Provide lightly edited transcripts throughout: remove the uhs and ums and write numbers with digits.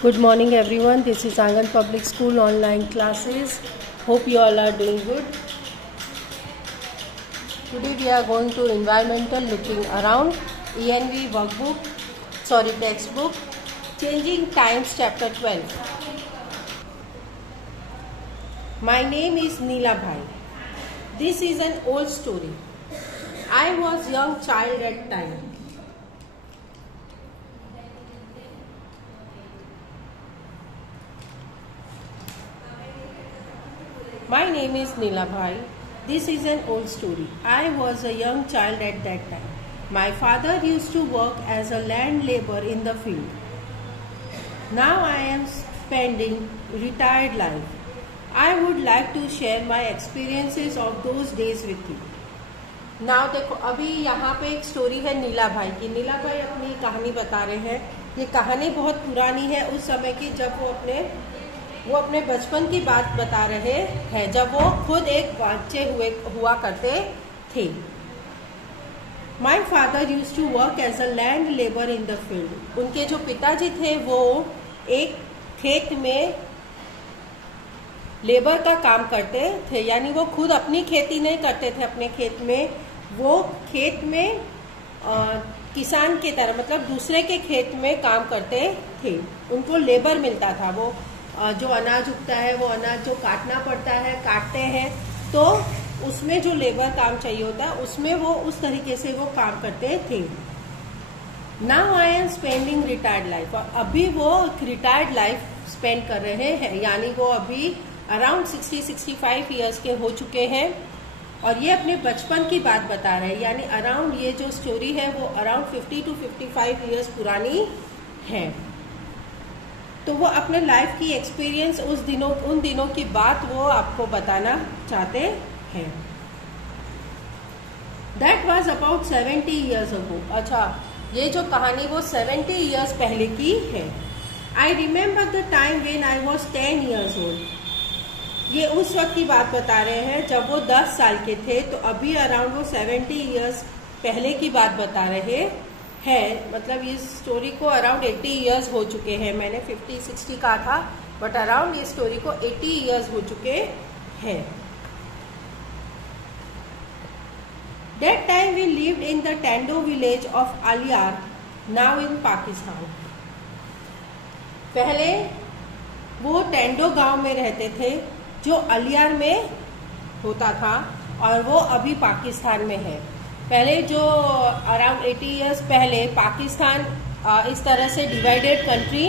Good morning everyone. This is Angan Public School online classes. Hope you all are doing good. Today we are going to environmental looking around ENV textbook, Changing Times chapter 12. My name is Neela Bhai. This is an old story. I was young child at time. My name is Neela Bhai. This is an old story. I was a young child at that time. My father used to work as a land laborer in the field. Now I am spending retired life. I would like to share my experiences of those days with you. Now देखो, अभी यहाँ पे एक story है नीला भाई की. नीला भाई अपनी कहानी बता रहे हैं. ये कहानी बहुत पुरानी है, उस समय की जब वो अपने बचपन की बात बता रहे हैं, जब वो खुद एक बच्चे हुआ करते थे. My father use to work as a land labour in the field. उनके जो पिताजी थे वो एक खेत में लेबर का काम करते थे, यानी वो खुद अपनी खेती नहीं करते थे. अपने खेत में वो खेत में किसान की तरह, मतलब दूसरे के खेत में काम करते थे. उनको लेबर मिलता था. वो जो अनाज उगता है, वो अनाज जो काटना पड़ता है, काटते हैं, तो उसमें जो लेबर काम चाहिए होता है, उसमें वो उस तरीके से वो काम करते थे. Now I am spending retired life. और अभी वो रिटायर्ड लाइफ स्पेंड कर रहे हैं, यानी वो अभी अराउंड 60-65 ईयर्स के हो चुके हैं. और ये अपने बचपन की बात बता रहे हैं, यानी अराउंड ये जो स्टोरी है वो अराउंड 50-55 ईयर्स पुरानी है. तो वो अपने लाइफ की एक्सपीरियंस उन दिनों की बात वो आपको बताना चाहते हैं. That was about 70 years ago. अच्छा, ये जो कहानी वो 70 ईयर्स पहले की है. I remember the time when I was 10 years old. ये उस वक्त की बात बता रहे हैं जब वो 10 साल के थे. तो अभी अराउंड वो 70 ईयर्स पहले की बात बता रहे हैं. मतलब इस स्टोरी को अराउंड 80 ईयर्स हो चुके हैं. मैंने 50-60 कहा था, बट अराउंड इस स्टोरी को 80 ईयर्स हो चुके हैं. That time we lived in the Tando village of Aliar, now in Pakistan. पहले वो टेंडो गांव में रहते थे जो अलियार में होता था, और वो अभी पाकिस्तान में है. पहले जो अराउंड 80 ईयर्स पहले पाकिस्तान इस तरह से डिवाइडेड कंट्री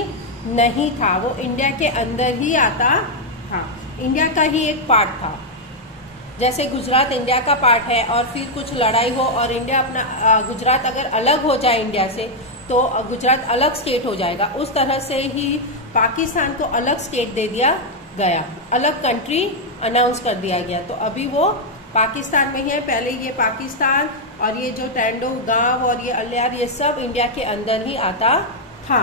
नहीं था. वो इंडिया के अंदर ही आता था. इंडिया का ही एक पार्ट था. जैसे गुजरात इंडिया का पार्ट है, और फिर कुछ लड़ाई हो और इंडिया अपना गुजरात अगर अलग हो जाए इंडिया से, तो गुजरात अलग स्टेट हो जाएगा. उस तरह से ही पाकिस्तान को अलग स्टेट दे दिया गया, अलग कंट्री अनाउंस कर दिया गया. तो अभी वो पाकिस्तान में ही है. पहले ये पाकिस्तान और ये जो टेंडो गांव और ये अलियार, ये सब इंडिया के अंदर ही आता था.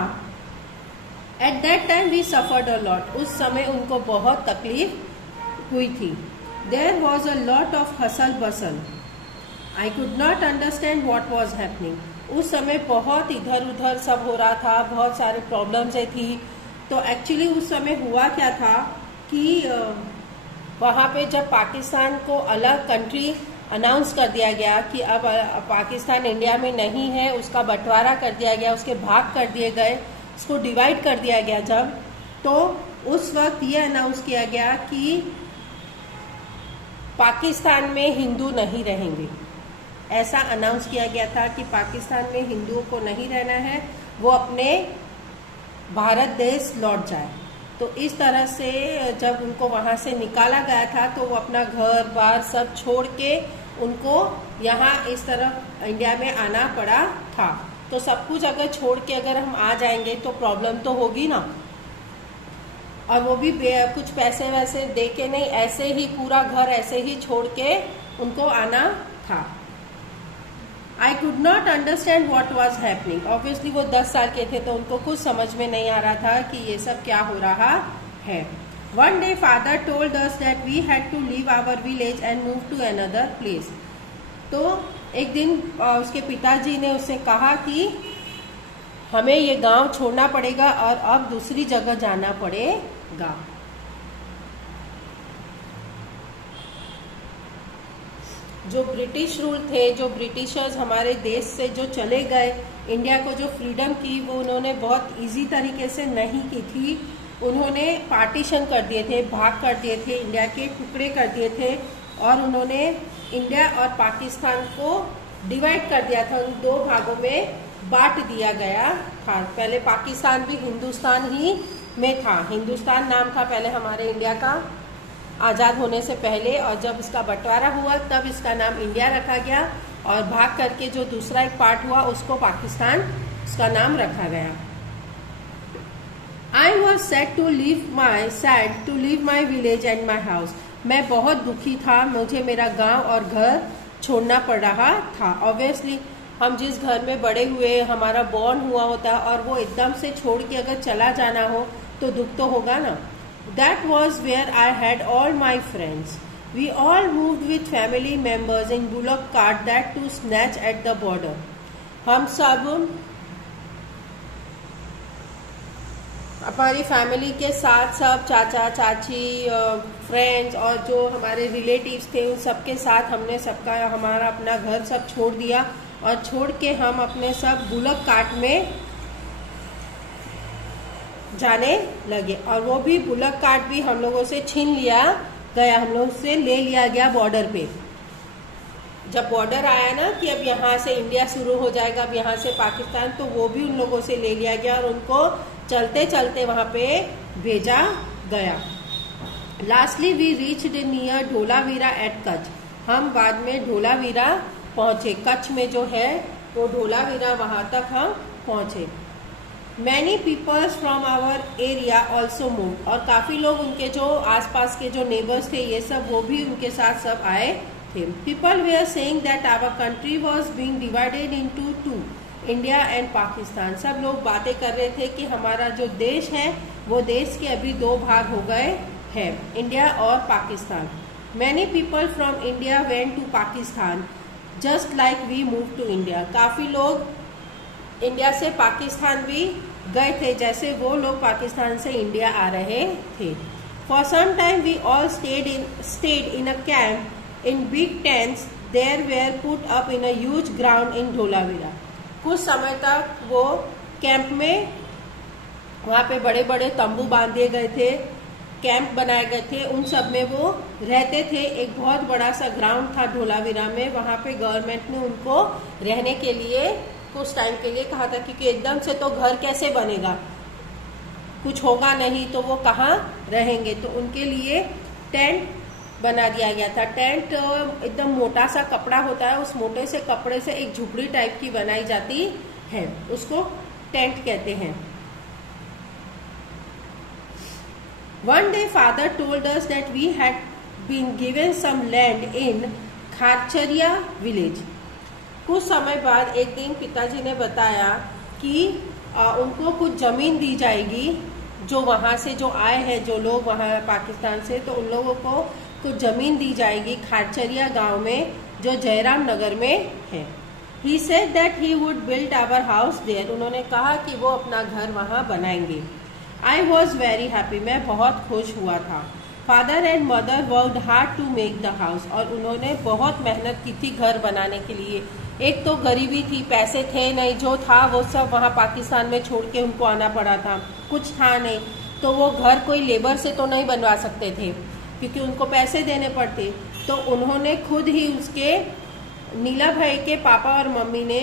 At that time we suffered a lot. उस समय उनको बहुत तकलीफ हुई थी. There was a lot of hustle bustle. I could not understand what was happening. उस समय बहुत इधर उधर सब हो रहा था, बहुत सारे प्रॉब्लम्स थी. तो एक्चुअली उस समय हुआ क्या था कि वहाँ पे जब पाकिस्तान को अलग कंट्री अनाउंस कर दिया गया कि अब पाकिस्तान इंडिया में नहीं है, उसका बंटवारा कर दिया गया, उसके भाग कर दिए गए, उसको डिवाइड कर दिया गया जब, तो उस वक्त ये अनाउंस किया गया कि पाकिस्तान में हिंदू नहीं रहेंगे. ऐसा अनाउंस किया गया था कि पाकिस्तान में हिंदुओं को नहीं रहना है, वो अपने भारत देश लौट जाए. तो इस तरह से जब उनको वहां से निकाला गया था, तो वो अपना घर बार सब छोड़ के उनको यहाँ इस तरफ इंडिया में आना पड़ा था. तो सब कुछ अगर छोड़ के अगर हम आ जाएंगे तो प्रॉब्लम तो होगी ना. और वो भी कुछ पैसे वैसे दे के नहीं, ऐसे ही पूरा घर ऐसे ही छोड़ के उनको आना था. आई could not understand what was happening. Obviously वो 10 साल के थे, तो उनको कुछ समझ में नहीं आ रहा था कि ये सब क्या हो रहा है. One day father told us that we had to leave our village and move to another place. तो एक दिन उसके पिताजी ने उससे कहा कि हमें ये गांव छोड़ना पड़ेगा और अब दूसरी जगह जाना पड़ेगा। जो ब्रिटिश रूल थे, जो ब्रिटिशर्स हमारे देश से जो चले गए, इंडिया को जो फ्रीडम की, वो उन्होंने बहुत इजी तरीके से नहीं की थी। उन्होंने पार्टीशन कर दिए थे, भाग कर दिए थे, इंडिया के टुकड़े कर दिए थे और उन्होंने इंडिया और पाकिस्तान को डिवाइड कर दिया था, उन दो भागों में बांट दिया गया था। पहले पाकिस्तान भी हिंदुस्तान ही में था, हिंदुस्तान नाम था पहले हमारे इंडिया का आज़ाद होने से पहले, और जब इसका बंटवारा हुआ तब इसका नाम इंडिया रखा गया और भाग करके जो दूसरा एक पार्ट हुआ उसको पाकिस्तान उसका नाम रखा गया। I was sad to leave my village and my house. मैं बहुत दुखी था, मुझे मेरा गांव और घर छोड़ना पड़ रहा था। Obviously हम जिस घर में बड़े हुए, हमारा बॉर्न हुआ होता और वो एकदम से छोड़ के अगर चला जाना हो तो दुख तो होगा ना। That was where I had all my friends. We all moved with family members in bullock cart that to snatch at the border. हम सब हमारी फैमिली के साथ, सब चाचा चाची, फ्रेंड्स और जो हमारे रिलेटिव्स थे, उन सबके साथ हमने सबका हमारा अपना घर सब छोड़ दिया और छोड़ के हम अपने सब बुलक कार्ट में जाने लगे। और वो भी बुलक कार्ट भी हम लोगों से छीन लिया गया, हम लोग से ले लिया गया बॉर्डर पे। जब बॉर्डर आया ना कि अब यहाँ से इंडिया शुरू हो जाएगा, अब यहाँ से पाकिस्तान, तो वो भी उन लोगों से ले लिया गया और उनको चलते चलते वहां पे भेजा गया। Lastly we reached near Dholavira at Kutch. हम बाद में ढोलावीरा पहुंचे, कच्छ में जो है वो ढोलावीरा, वहां तक हम पहुंचे। Many peoples from our area also move. और काफी लोग उनके जो आसपास के जो नेबर्स थे ये सब, वो भी उनके साथ सब आए थे। People we are saying that our country was being divided into two, India and Pakistan. सब लोग बातें कर रहे थे कि हमारा जो देश है वो देश के अभी दो भाग हो गए हैं, इंडिया और Pakistan. Many people from India went to Pakistan just like we move to India. काफी लोग इंडिया से पाकिस्तान भी गए थे जैसे वो लोग पाकिस्तान से इंडिया आ रहे थे। For some time we all stayed in a camp in big tents there were put up in a huge ground in Dholavira. कुछ समय तक वो कैंप में, वहां पे बड़े बड़े तंबू बांध दिए गए थे, कैंप बनाए गए थे, उन सब में वो रहते थे। एक बहुत बड़ा सा ग्राउंड था ढोलावीरा में, वहां पे गवर्नमेंट ने उनको रहने के लिए कुछ टाइम के लिए कहा था, क्योंकि एकदम से तो घर कैसे बनेगा, कुछ होगा नहीं तो वो कहाँ रहेंगे, तो उनके लिए टेंट बना दिया गया था। टेंट एकदम मोटा सा कपड़ा होता है, उस मोटे से कपड़े से एक झुपड़ी टाइप की बनाई जाती है, उसको टेंट कहते हैं। One day father told us that we had been given some land in Kharcharia village. कुछ समय बाद एक दिन पिताजी ने बताया कि उनको कुछ जमीन दी जाएगी, जो वहां से जो आए हैं जो लोग वहां पाकिस्तान से, तो उन लोगों को कुछ जमीन दी जाएगी खारचरिया गांव में जो जयराम नगर में है। He said that he would build our house there. उन्होंने कहा कि वो अपना घर वहां बनाएंगे। I was very happy. मैं बहुत खुश हुआ था। Father and mother worked hard to make the house. और उन्होंने बहुत मेहनत की थी घर बनाने के लिए। एक तो गरीबी थी, पैसे थे नहीं, जो था वो सब वहां पाकिस्तान में छोड़ के उनको आना पड़ा था, कुछ था नहीं, तो वो घर कोई लेबर से तो नहीं बनवा सकते थे क्योंकि उनको पैसे देने पड़ते। तो उन्होंने खुद ही उसके नीला भाई के पापा और मम्मी ने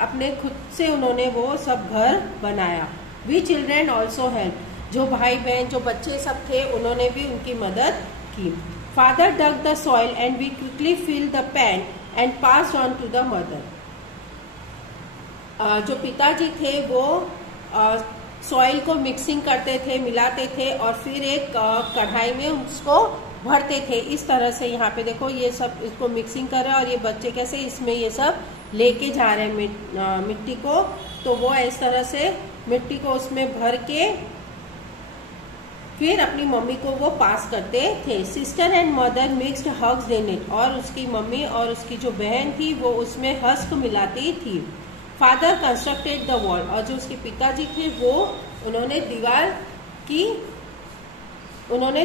अपने खुद से उन्होंने वो सब घर बनाया। We children also help. जो भाई बहन जो बच्चे सब थे उन्होंने भी उनकी मदद की। Father dug the soil and we quickly fill the pan and pass on to the mother. जो पिताजी थे वो सॉइल को मिक्सिंग करते थे, मिलाते थे और फिर एक कढ़ाई में उसको भरते थे। इस तरह से यहाँ पे देखो ये सब इसको मिक्सिंग कर रहे हैं और ये बच्चे कैसे इसमें ये सब लेके जा रहे हैं मिट्टी को। तो वो इस तरह से मिट्टी को उसमें भर के फिर अपनी मम्मी को वो पास करते थे। Sister and mother mixed husked in it. और उसकी मम्मी और उसकी जो बहन थी वो उसमें हस्क मिलाती थी। फादर कंस्ट्रक्टेड द वॉल, और जो उसके पिताजी थे वो उन्होंने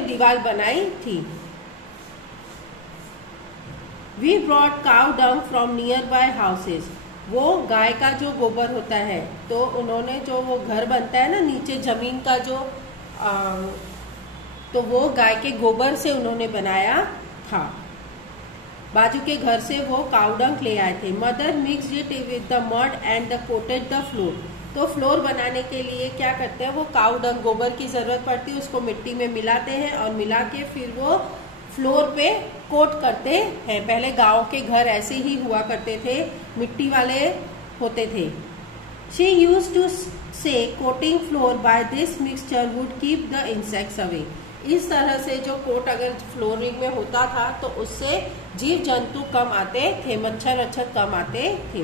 दीवार बनाई थी। We brought cow dung from nearby houses, वो गाय का जो गोबर होता है, तो उन्होंने जो वो घर बनता है ना नीचे जमीन का जो तो वो गाय के गोबर से उन्होंने बनाया था। बाजू के घर से वो काउ डंग ले आए थे। Mother mixed it with the mud and the coated the floor, तो फ्लोर बनाने के लिए क्या करते हैं, वो काउ डंग गोबर की जरूरत पड़ती है, उसको मिट्टी में मिलाते हैं और मिला के फिर वो फ्लोर पे कोट करते हैं। पहले गांव के घर ऐसे ही हुआ करते थे, मिट्टी वाले होते थे। शी यूज्ड टू से coating floor by this mixture would keep the insects away, इस तरह से जो कोट अगर फ्लोरिंग में होता था तो उससे जीव जंतु कम आते थे, मच्छर अच्छर कम आते थे।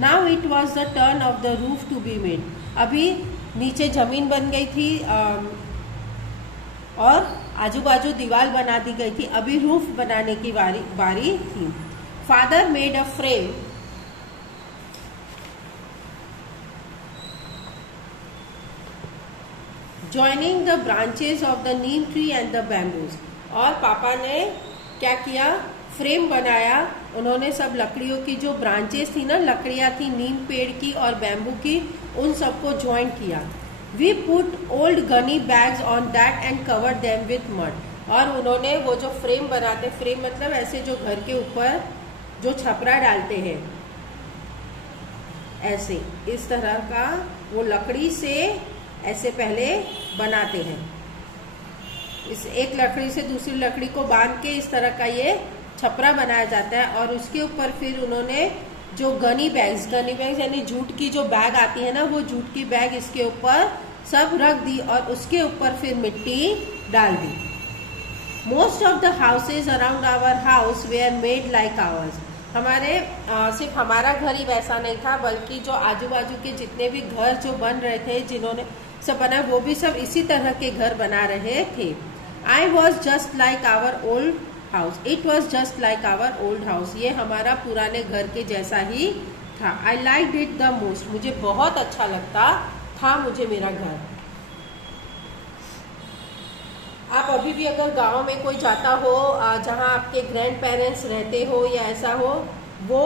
Now it was the turn of the roof to be made, अभी नीचे जमीन बन गई थी और आजू बाजू दीवार बना दी गई थी, अभी रूफ बनाने की बारी थी। Father made a frame joining the branches of the Neem tree and the bamboos, और पापा ने क्या किया, फ्रेम बनाया। उन्होंने सब लकड़ियों की जो ब्रांचेस थी ना, लकड़ियां थी नीम पेड़ की और बैम्बू की, उन सबको ज्वाइन किया। We put old gunny bags on that and cover them with mud, और उन्होंने वो जो फ्रेम बनाते, फ्रेम मतलब ऐसे जो घर के ऊपर जो छपरा डालते हैं, ऐसे इस तरह का वो लकड़ी से ऐसे पहले बनाते हैं, इस एक लकड़ी से दूसरी लकड़ी को बांध के इस तरह का ये छपरा बनाया जाता है। और उसके ऊपर फिर उन्होंने जो गनी बैग्स यानी जूट की जो बैग आती है ना, वो जूट की बैग इसके ऊपर सब रख दी और उसके ऊपर फिर मिट्टी डाल दी। Most of the houses around our house were made like ours, हमारे सिर्फ हमारा घर ही वैसा नहीं था, बल्कि जो आजू बाजू के जितने भी घर जो बन रहे थे, जिन्होंने सब बना, वो भी सब इसी तरह के घर बना रहे थे। I was just like our old house, it was just like our old house, ये हमारा पुराने घर के जैसा ही था। I like it the most, मुझे बहुत अच्छा लगता था मुझे मेरा घर। आप अभी भी अगर गांव में कोई जाता हो जहां आपके ग्रैंड पेरेंट्स रहते हो या ऐसा हो, वो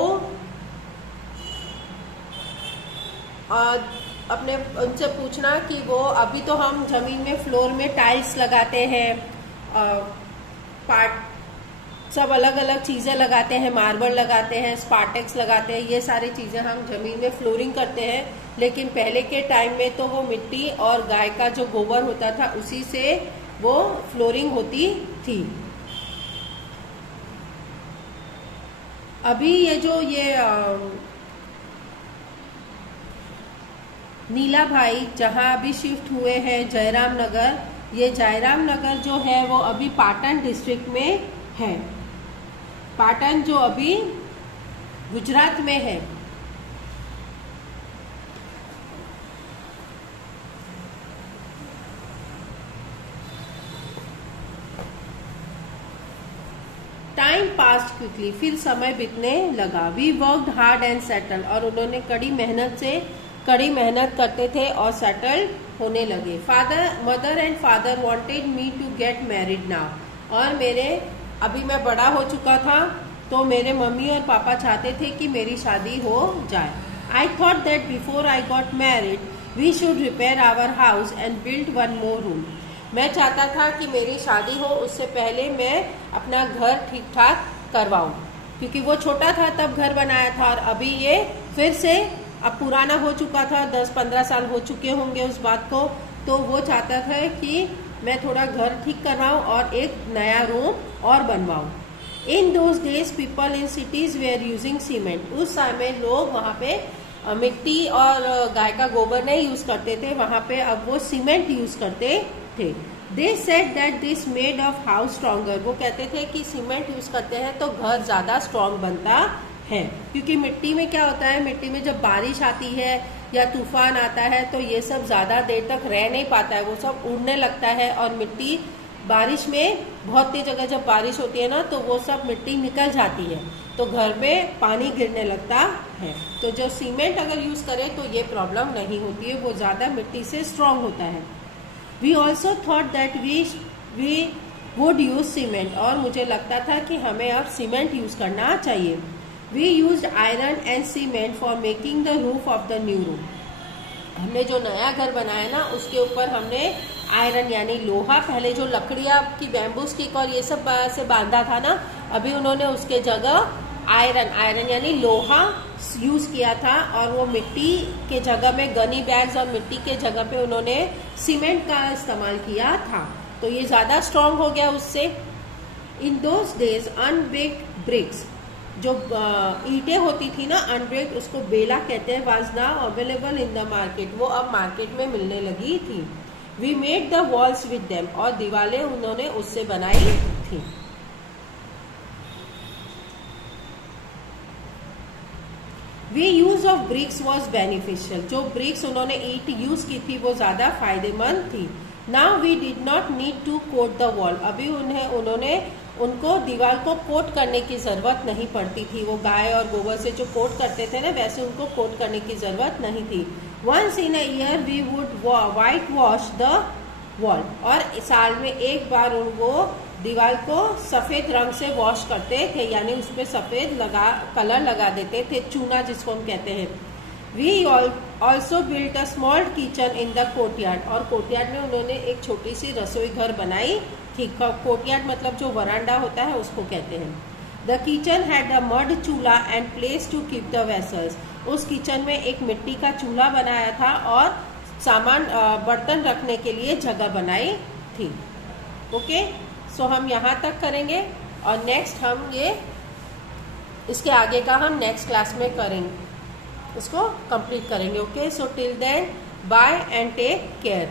अपने उनसे पूछना कि वो अभी तो हम जमीन में फ्लोर में टाइल्स लगाते हैं, पार्ट सब अलग अलग चीजें लगाते हैं, मार्बल लगाते हैं, स्पार्टेक्स लगाते हैं, ये सारी चीजें हम जमीन में फ्लोरिंग करते हैं। लेकिन पहले के टाइम में तो वो मिट्टी और गाय का जो गोबर होता था उसी से वो फ्लोरिंग होती थी। अभी ये नीला भाई जहां अभी शिफ्ट हुए हैं जयराम नगर, ये जयराम नगर जो है वो अभी पाटन डिस्ट्रिक्ट में है, पाटन जो अभी गुजरात में है। टाइम पास क्विकली, फिर समय बीतने लगा। We worked hard and settle, और उन्होंने कड़ी मेहनत करते थे और सेटल होने लगे। Mother and father wanted me to get married now, और अभी मैं बड़ा हो चुका था तो मेरे मम्मी और पापा चाहते थे कि मेरी शादी हो जाए। I thought that before I got married we should repair our house and build one more room, मैं चाहता था कि मेरी शादी हो उससे पहले मैं अपना घर ठीक ठाक करवाऊं, क्योंकि वो छोटा था तब घर बनाया था और अभी ये फिर से अब पुराना हो चुका था, 10-15 साल हो चुके होंगे उस बात को, तो वो चाहता था कि मैं थोड़ा घर ठीक करवाऊं और एक नया रूम और बनवाऊं। In those days people in cities were using cement, उस समय लोग वहां पे मिट्टी और गाय का गोबर नहीं यूज करते थे, वहां पे अब वो सीमेंट यूज करते थे। They said that this made of house stronger, वो कहते थे कि सीमेंट यूज करते हैं तो घर ज्यादा स्ट्रॉन्ग बनता है, क्योंकि मिट्टी में क्या होता है, मिट्टी में जब बारिश आती है या तूफान आता है तो ये सब ज्यादा देर तक रह नहीं पाता है, वो सब उड़ने लगता है और मिट्टी बारिश में बहुत तेज अगर जब बारिश होती है ना तो वो सब मिट्टी निकल जाती है, तो घर में पानी गिरने लगता है। तो जो सीमेंट अगर यूज करें तो ये प्रॉब्लम नहीं होती है, वो ज्यादा मिट्टी से स्ट्रांग होता है। We also thought that we would use cement, और मुझे लगता था कि हमें अब सीमेंट यूज करना चाहिए। We used iron and cement for making the roof of the new room. हमने जो नया घर बनाया ना उसके ऊपर हमने आयरन यानी लोहा, पहले जो लकड़ियां की बैम्बू स्टिक और ये सब से बांधा था ना, अभी उन्होंने उसके जगह आयरन यानी लोहा यूज किया था, और वो मिट्टी के जगह में गनी बैग्स और मिट्टी के जगह पे उन्होंने सीमेंट का इस्तेमाल किया था, तो ये ज्यादा स्ट्रांग हो गया उससे। इन दोज डेज अनबेक्ड ब्रिक्स, जो ईंटें होती थी ना अनब्रेक्ड, उसको बेला कहते हैं, was now available in the market, वो अब मार्केट में मिलने लगी थी। We made the walls with them, और दीवारें उन्होंने उससे बनाई थी। We use of bricks was beneficial, जो ब्रिक्स उन्होंने ईंट यूज की थी वो ज्यादा फायदेमंद थी। नाउ वी डिड नॉट नीड टू कोट द वॉल, अभी उनको दीवार को कोट करने की जरूरत नहीं पड़ती थी। वो गाय और गोबर से जो कोट करते थे ना, वैसे उनको कोट करने की जरूरत नहीं थी। Once in a year we would white wash the wall, और साल में एक बार उनको दीवार को सफेद रंग से वॉश करते थे, यानी उस पर सफेद कलर लगा देते थे, चूना जिसको हम कहते हैं। We also built a small kitchen in the courtyard, और कोर्टयार्ड में उन्होंने एक छोटी सी रसोई घर बनाई थी। कोर्टयार्ड मतलब जो वरांडा होता है उसको कहते हैं। The kitchen had a mud chulha and place to keep the vessels, उस किचन में एक मिट्टी का चूल्हा बनाया था और सामान बर्तन रखने के लिए जगह बनाई थी। ओके, सो हम यहाँ तक करेंगे, और नेक्स्ट हम इसके आगे का हम नेक्स्ट क्लास में करेंगे, इसको कंप्लीट करेंगे। Okay, so till then bye and take care.